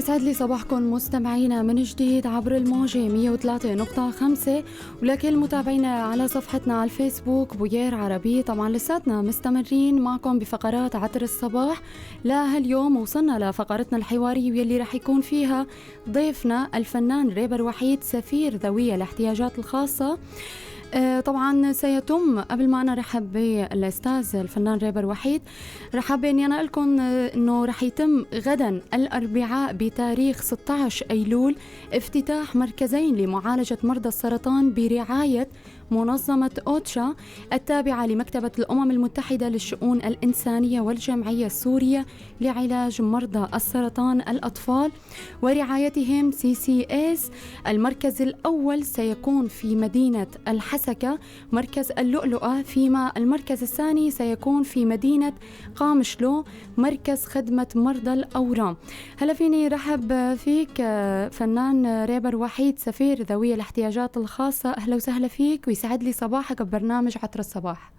يسعد لي صباحكم مستمعينا من جديد عبر الموجة 103.5 ولكل متابعينا على صفحتنا على الفيسبوك بوير عربي. طبعا لساتنا مستمرين معكم بفقرات عطر الصباح. لهاليوم وصلنا لفقرتنا الحوارية واللي رح يكون فيها ضيفنا الفنان ريبر وحيد سفير ذوي الاحتياجات الخاصة. طبعا سيتم قبل ما أنا رحب بالأستاذ الفنان ريبر وحيد، رحب إني أنا لكم إنه رح يتم غدا الأربعاء بتاريخ 16 أيلول افتتاح مركزين لمعالجة مرضى السرطان برعاية منظمة أوتشا التابعة لمكتبة الأمم المتحدة للشؤون الإنسانية والجمعية السورية لعلاج مرضى السرطان الأطفال ورعايتهم CCS. المركز الأول سيكون في مدينة الحسكة مركز اللؤلؤة، فيما المركز الثاني سيكون في مدينة قامشلو مركز خدمة مرضى الأورام. هلا فيني رحب فيك فنان ريبر وحيد سفير ذوي الاحتياجات الخاصة، أهلا وسهلا فيك ويسعد لي صباحك ببرنامج عطر الصباح.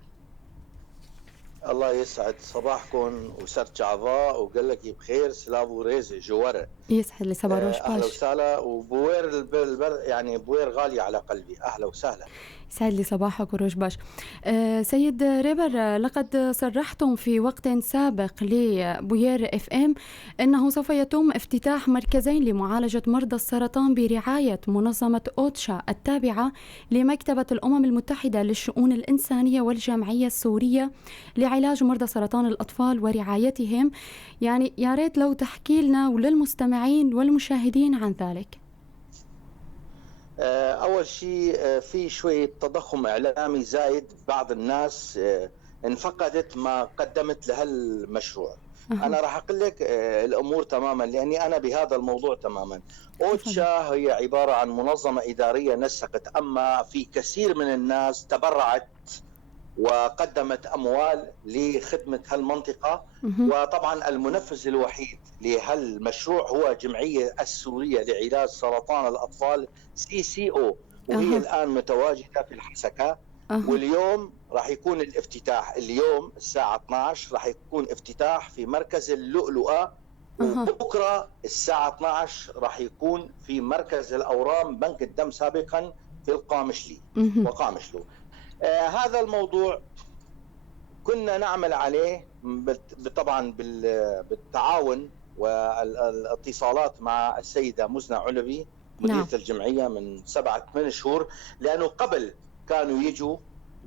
الله يسعد صباحكم وسرجع ضاء وقال لك بخير سلافو ريزي جوارة. يسعد لي صباح روش باش. اهلا وسهلا. وبوير يعني بوير غالية على قلبي، اهلا وسهلا. يسعد لي صباحك وروش باش. سيد ريبر، لقد صرحتم في وقت سابق لبوير FM أنه سوف يتم افتتاح مركزين لمعالجة مرضى السرطان برعاية منظمة أوتشا التابعة لمكتبة الأمم المتحدة للشؤون الإنسانية والجمعية السورية لعلاج مرضى سرطان الأطفال ورعايتهم. يعني يا ريت لو تحكي لنا وللمستمعين والمشاهدين عن ذلك. أول شيء في شوية تضخم إعلامي زايد، بعض الناس انفقدت ما قدمت لهالمشروع. أنا راح أقول لك الأمور تماما لأني أنا بهذا الموضوع تماما. أوتشا هي عبارة عن منظمة إدارية نسقت، أما في كثير من الناس تبرعت وقدمت أموال لخدمة هالمنطقة. وطبعا المنفذ الوحيد لهالمشروع هو جمعية السورية لعلاج سرطان الأطفال CCO، وهي الآن متواجدة في الحسكة. واليوم راح يكون الافتتاح، اليوم الساعة 12 راح يكون افتتاح في مركز اللؤلؤة، وبكرة الساعة 12 راح يكون في مركز الأورام بنك الدم سابقا في القامشلي وقامشلو. هذا الموضوع كنا نعمل عليه طبعا بالتعاون والاتصالات مع السيدة مزنة علبي مديرة الجمعية من 7-8 شهور، لأنه قبل كانوا يجوا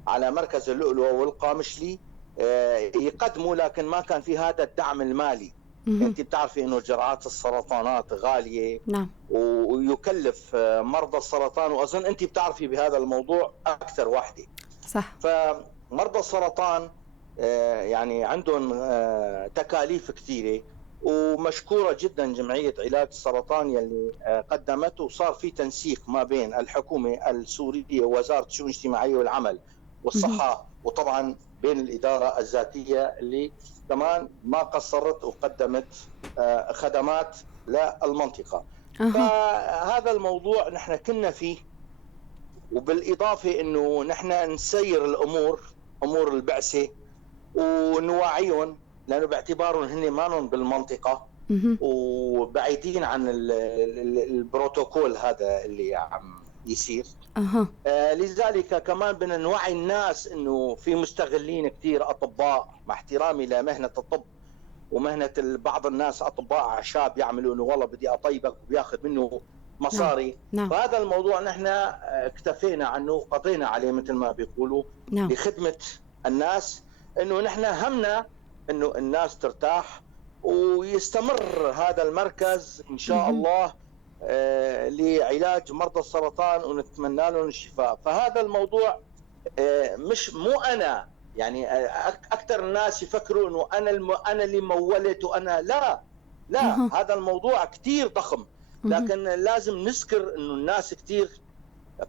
على مركز اللؤلؤة والقامشلي يقدموا، لكن ما كان في هذا الدعم المالي. انت بتعرفي انه جرعات السرطانات غالية ويكلف مرضى السرطان، واظن انت بتعرفي بهذا الموضوع اكثر وحدة. صح. فمرضى السرطان يعني عندهم تكاليف كثيرة، ومشكورة جدا جمعية علاج السرطان يلي قدمته، وصار في تنسيق ما بين الحكومة السورية ووزارة الشؤون الاجتماعية والعمل والصحة، وطبعا بين الإدارة الذاتية اللي كمان ما قصرت وقدمت خدمات للمنطقة. فهذا الموضوع نحن كنا فيه، وبالإضافة أنه نحن نسير الأمور، أمور البعثة، ونوعيهم، لأنه باعتبارهم هن مانن بالمنطقة وبعيدين عن البروتوكول هذا اللي عم يصير. لذلك كمان بدنا نوعي الناس أنه في مستغلين كثير أطباء، مع احترامي لمهنة الطب ومهنة بعض الناس أطباء أعشاب يعملوا أنه والله بدي أطيبك وبياخذ منه مصاري. فهذا الموضوع نحن اكتفينا عنه وقضينا عليه مثل ما بيقولوا لخدمة الناس، انه نحن همنا انه الناس ترتاح ويستمر هذا المركز ان شاء الله لعلاج مرضى السرطان، ونتمنى لهم الشفاء. فهذا الموضوع مو انا يعني اكثر الناس يفكروا انه انا اللي مولت وانا لا هذا الموضوع كثير ضخم، لكن لازم نذكر انه الناس كثير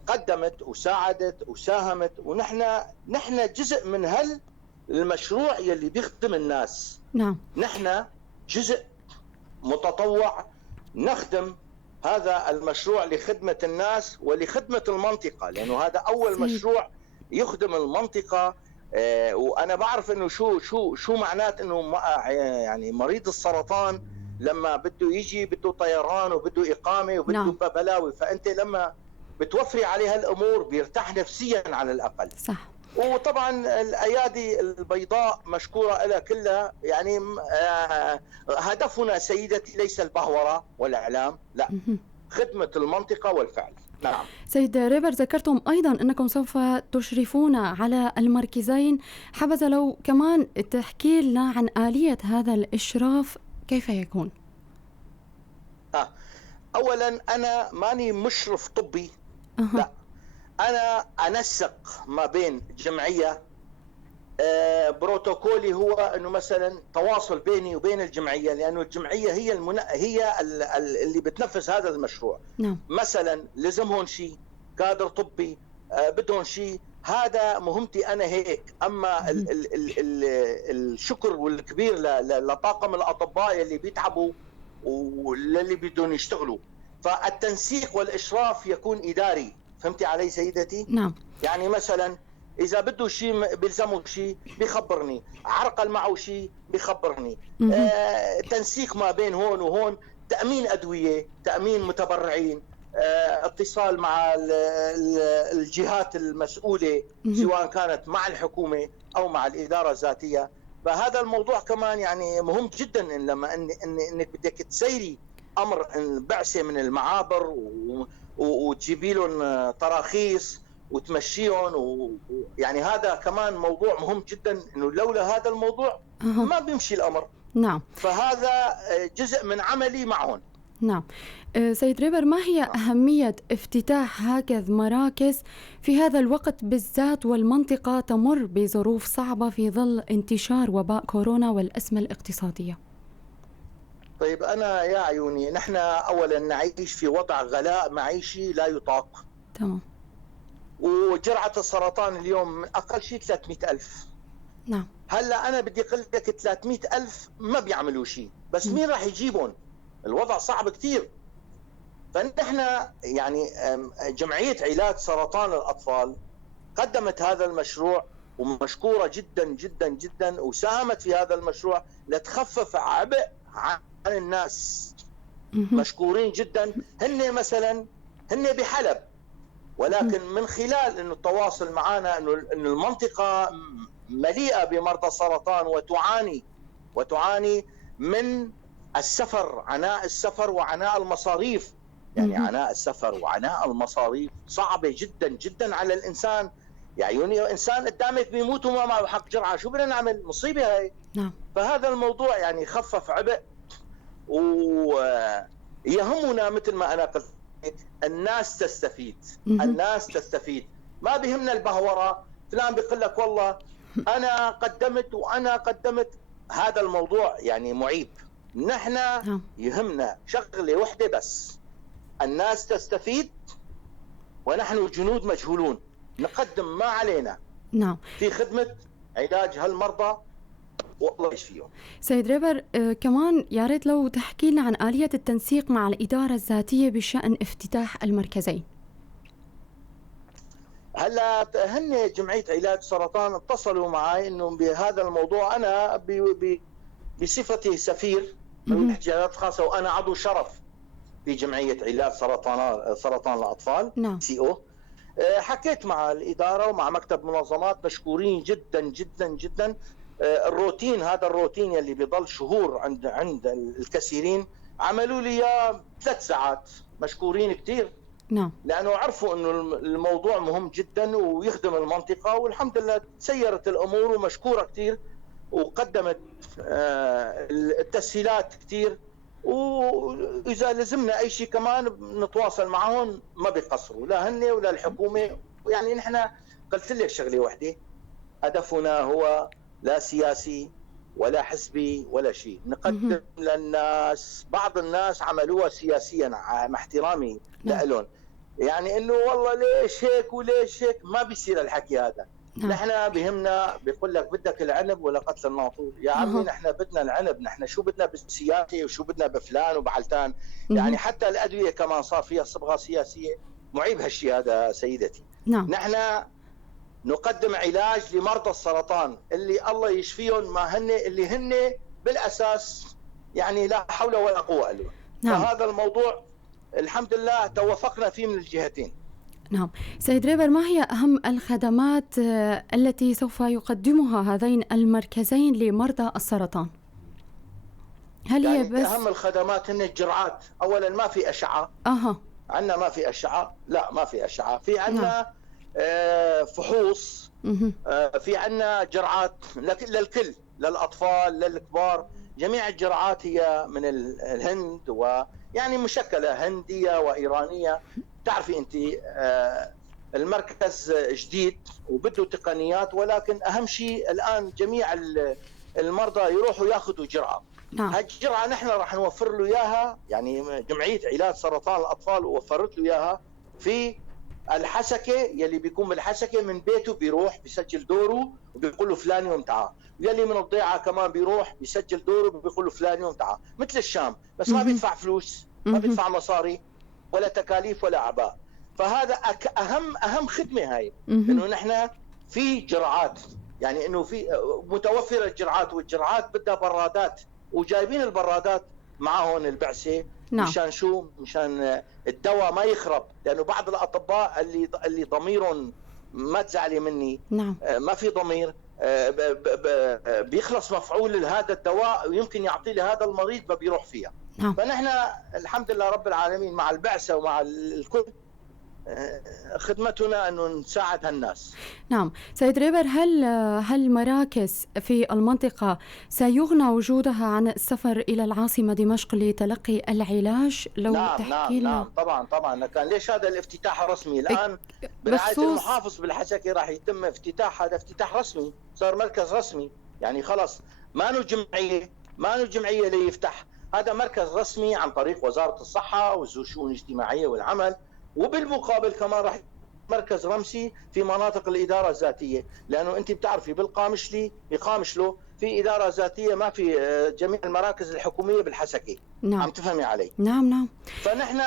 قدمت وساعدت وساهمت، ونحن جزء من المشروع يلي بيخدم الناس. نحن جزء متطوع نخدم هذا المشروع لخدمة الناس ولخدمة المنطقة، لأنه هذا أول مشروع يخدم المنطقة. وأنا بعرف إنه شو معنات إنه يعني مريض السرطان لما بده يجي بده طيران وبده إقامة وبده نعم. بلاوي، فأنت لما بتوفري عليه هالأمور بيرتاح نفسيا على الأقل. صح. وطبعا الأيادي البيضاء مشكورة لها كلها، يعني هدفنا سيدتي ليس البهورة والإعلام، لا، خدمة المنطقة والفعل. نعم. سيد ريبر، ذكرتم أيضا أنكم سوف تشرفون على المركزين، حبذا لو كمان تحكي لنا عن آلية هذا الإشراف كيف يكون؟ أولا أنا ماني مشرف طبي، لا، أنا أنسق ما بين جمعية. بروتوكولي هو أنه مثلا تواصل بيني وبين الجمعية، لأنه الجمعية هي اللي بتنفذ هذا المشروع. نعم. مثلا لزمهم شيء كادر طبي، بدهم شيء، هذا مهمتي أنا هيك. أما الشكر والكبير لطاقم الأطباء اللي بيتعبوا واللي بدهم يشتغلوا، فالتنسيق والإشراف يكون إداري. فهمتي علي سيدتي؟ نعم. يعني مثلا إذا بده شيء بيلزمه شيء بيخبرني، عرقل معه شيء بيخبرني، تنسيق ما بين هون وهون، تأمين أدوية، تأمين متبرعين، اتصال مع الجهات المسؤولة سواء كانت مع الحكومة أو مع الإدارة الذاتية. فهذا الموضوع كمان يعني مهم جدا، إن لما إنك بدك تسيري أمر بعثة من المعابر وتجيبي لهم تراخيص وتمشيهم، يعني هذا كمان موضوع مهم جدا، انه لولا هذا الموضوع ما بيمشي الامر. نعم. فهذا جزء من عملي معهم. نعم. سيد ريبر، ما هي أهمية افتتاح هكذا مراكز في هذا الوقت بالذات، والمنطقة تمر بظروف صعبة في ظل انتشار وباء كورونا والأزمة الاقتصادية؟ طيب أنا يا عيوني، نحن أولا نعيش في وضع غلاء معيشي لا يطاق. تمام. وجرعة السرطان اليوم أقل شيء 300,000. نعم. هلا أنا بدي أقول لك 300,000 ما بيعملوا شيء، بس مين راح يجيبهم؟ الوضع صعب كثير. فنحن يعني جمعية علاج سرطان الأطفال قدمت هذا المشروع، ومشكورة جدا جدا جدا، وساهمت في هذا المشروع لتخفف عبء عن الناس. مشكورين جدا. هن بحلب، ولكن من خلال انه التواصل معنا انه المنطقه مليئه بمرضى السرطان وتعاني من السفر، عناء السفر وعناء المصاريف. يعني عناء السفر وعناء المصاريف صعبه جدا جدا على الانسان. يعني انسان قدامك بيموت وما معه حق جرعه، شو بدنا نعمل؟ مصيبه هاي. نعم. فهذا الموضوع يعني خفف عبء، ويهمنا مثل ما انا قلت الناس تستفيد. الناس تستفيد، ما بيهمنا البهورة. فلان بيقول لك والله أنا قدمت وأنا قدمت، هذا الموضوع يعني معيب. نحن يهمنا شغلة وحدة بس، الناس تستفيد، ونحن جنود مجهولون نقدم ما علينا. نعم. في خدمة علاج هالمرضى والله يشفيهم. سيد ريبر، كمان يا ريت لو تحكي لنا عن آلية التنسيق مع الإدارة الذاتية بشأن افتتاح المركزين. هلا هن جمعية علاج سرطان اتصلوا معي انه بهذا الموضوع. انا بصفتي سفير الاحتياجات الخاصة، وانا عضو شرف في جمعية علاج سرطان الأطفال. نعم. CO. حكيت مع الإدارة ومع مكتب منظمات، مشكورين جدا جدا جدا. الروتين، هذا الروتين يلي بيضل شهور عند الكثيرين، عملوا لي 3 ساعات. مشكورين كثير. نعم. لأنه عرفوا أنه الموضوع مهم جدا ويخدم المنطقة، والحمد لله تسيرت الأمور ومشكورة كثير، وقدمت التسهيلات كثير. وإذا لزمنا أي شيء كمان نتواصل معهم، ما بيقصروا لا هن ولا الحكومة. يعني نحن قلت لك شغلة واحدة، هدفنا هو لا سياسي ولا حزبي ولا شيء. نقدم للناس. بعض الناس عملوها سياسيا مع احترامي لهم، يعني انه والله ليش هيك وليش هيك، ما بيصير الحكي هذا. نحن بهمنا، بيقول لك بدك العنب ولا قتل الناطور؟ يا عمي نحن بدنا العنب، نحن شو بدنا بالسياسة وشو بدنا بفلان وبعلتان. يعني حتى الأدوية كمان صار فيها صبغة سياسية. معيب هالشيء هذا سيدتي. نعم. نحن نقدم علاج لمرضى السرطان اللي الله يشفيهم، ما هن اللي هن بالأساس يعني لا حول ولا قوة إلا بالله. نعم. فهذا الموضوع الحمد لله توفقنا فيه من الجهتين. نعم. سيد ريبر، ما هي أهم الخدمات التي سوف يقدمها هذين المركزين لمرضى السرطان؟ هل يعني هي بس أهم الخدمات هن الجرعات. أولا ما في أشعة. عندنا ما في أشعة، لا ما في أشعة. في عندنا فحوص. في عندنا جرعات للكل، للأطفال للكبار. جميع الجرعات هي من الهند، ويعني مشكلة هندية وإيرانية. تعرفي أنت المركز جديد وبده تقنيات، ولكن أهم شيء الآن جميع المرضى يروحوا ياخذوا جرعة. هاي الجرعة نحن راح نوفر له إياها، يعني جمعية علاج سرطان الأطفال وفرت له إياها في الحسكة. يلي بيكون بالحسكة من بيته بيروح بيسجل دوره وبيقول له فلان يوم تعال، يلي من الضيعة كمان بيروح بيسجل دوره وبيقول له فلان يوم تعال، مثل الشام. بس ما بيدفع فلوس، ما بيدفع مصاري ولا تكاليف ولا أعباء. فهذا أهم خدمة هاي، إنه نحن في جرعات، يعني إنه في متوفرة الجرعات، والجرعات بدها برادات، وجايبين البرادات معهم البعثة. مشان شو؟ مشان الدواء ما يخرب، لأنه بعض الأطباء اللي ضميرهم، ما تزعلي مني، ما في ضمير، بيخلص مفعول هذا الدواء ويمكن يعطيه لهذا المريض ما بيروح فيها. فنحن الحمد لله رب العالمين مع البعثة ومع الكل خدمتنا أنه نساعد هالناس. نعم. سيد ريبر، هل مراكز في المنطقة سيغنى وجودها عن السفر إلى العاصمة دمشق لتلقي العلاج؟ لو تحكي لنا. نعم طبعا كان. ليش هذا الافتتاح الرسمي الآن برعاية المحافظ بالحسكة راح يتم افتتاح. هذا افتتاح رسمي، صار مركز رسمي، يعني خلاص ما له جمعية ليفتح. هذا مركز رسمي عن طريق وزارة الصحة والشؤون الاجتماعية والعمل، وبالمقابل كمان راح مركز رمسي في مناطق الإدارة الذاتية، لأنه أنت بتعرفي بقامشلو في إدارة ذاتية، ما في جميع المراكز الحكومية بالحسكة. نعم. عم تفهمي علي؟ نعم. فنحن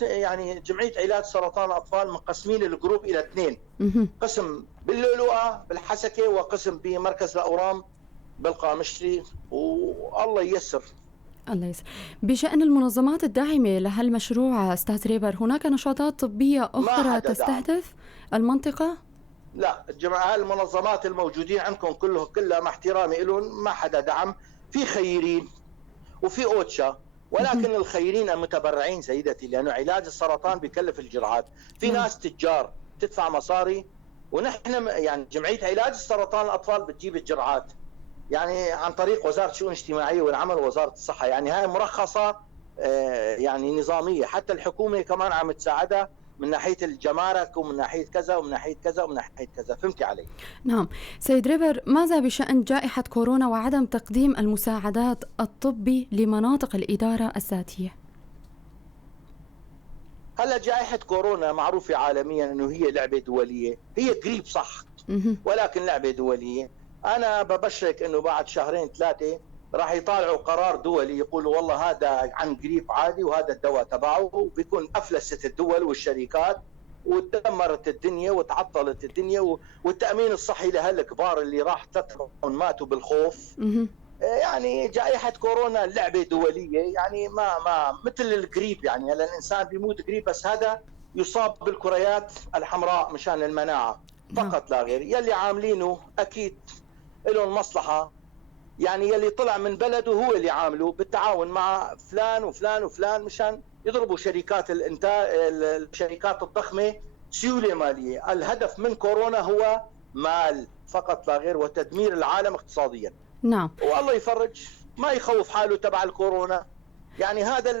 يعني جمعية علاج سرطان الأطفال مقسمين الجروب إلى 2، قسم باللؤلؤة بالحسكة وقسم بمركز الأورام بالقامشلي، والله ييسر. الله يسر. بشأن المنظمات الداعمة لهالمشروع أستاذ ريبر، هناك نشاطات طبية أخرى تستهدف المنطقة؟ لا، الجماعة المنظمات الموجودين عندكم كلها مع احترامي لهم ما حدا دعم. في خيرين وفي أوتشا، ولكن الخيرين المتبرعين سيدتي، لأنه علاج السرطان بيكلف الجرعات. في ناس تجار تدفع مصاري، ونحن يعني جمعية علاج السرطان الأطفال بتجيب الجرعات، يعني عن طريق وزارة الشؤون الاجتماعية والعمل ووزارة الصحة. يعني هاي مرخصة يعني نظامية. حتى الحكومة كمان عم تساعدها من ناحية الجمارك ومن ناحية كذا ومن ناحية كذا ومن ناحية كذا. فهمتي علي؟ نعم. سيد ريبر، ماذا بشأن جائحة كورونا وعدم تقديم المساعدات الطبي لمناطق الإدارة الذاتية؟ هلا جائحة كورونا معروفة عالميا أنه هي لعبة دولية، هي قريب صح، ولكن لعبة دولية. أنا ببشرك أنه بعد 2-3 راح يطالعوا قرار دولي يقولوا والله هذا عن قريب عادي وهذا الدواء تبعه، وبيكون أفلست الدول والشركات وتدمرت الدنيا وتعطلت الدنيا، والتأمين الصحي لهالكبار اللي راح 3 ماتوا بالخوف. يعني جائحة كورونا لعبة دولية، يعني ما مثل القريب. يعني هلا الإنسان بيموت قريب، بس هذا يصاب بالكريات الحمراء مشان المناعة فقط لا غير. يلي عاملينه أكيد لهم مصلحة، يعني يلي طلع من بلده هو اللي عامله بالتعاون مع فلان وفلان وفلان مشان يضربوا شركات الانتاج، الشركات الضخمة سيولة مالية. الهدف من كورونا هو مال فقط لا غير، وتدمير العالم اقتصاديا. نعم. والله يفرج، ما يخوف حاله تبع الكورونا. يعني هذا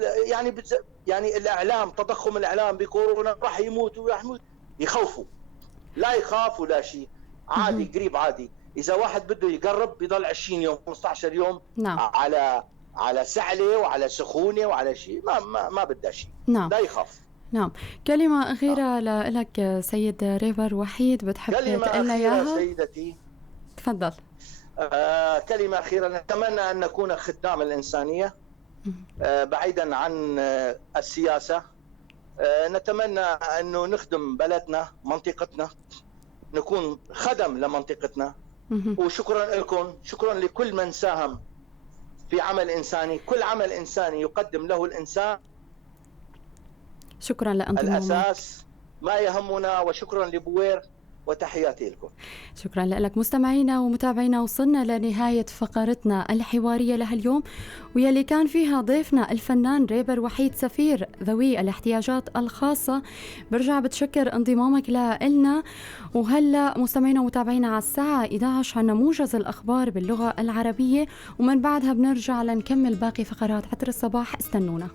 يعني الإعلام، تضخم الإعلام بكورونا راح يموت يخوفوا. لا يخاف ولا شيء، عادي قريب عادي. إذا واحد بده يقرب بيضل 20 يوم 15 يوم. نعم. على سعلة وعلى سخونة وعلى شيء، ما بدها شيء. نعم. لا يخاف. نعم. كلمة أخيرة لك سيد ريبر وحيد بتحب تقلنا إياها؟ كلمة أخيرة سيدتي. تفضل. كلمة أخيرة، نتمنى أن نكون خدام الإنسانية بعيدا عن السياسة. نتمنى أنه نخدم بلدنا منطقتنا، نكون خدم لمنطقتنا. وشكرا لكم، شكرا لكل من ساهم في عمل إنساني، كل عمل إنساني يقدم له الإنسان شكرا لانضمامك. الأساس ما يهمنا. وشكرا لبوير وتحياتي لكم. شكرا لك. مستمعينا ومتابعينا، وصلنا لنهاية فقرتنا الحوارية لهاليوم، ويلي كان فيها ضيفنا الفنان ريبر وحيد سفير ذوي الاحتياجات الخاصة. برجع بتشكر انضمامك لنا. وهلأ مستمعينا ومتابعينا على الساعة 11 عنا موجز الأخبار باللغة العربية، ومن بعدها بنرجع لنكمل باقي فقرات عطر الصباح. استنونا.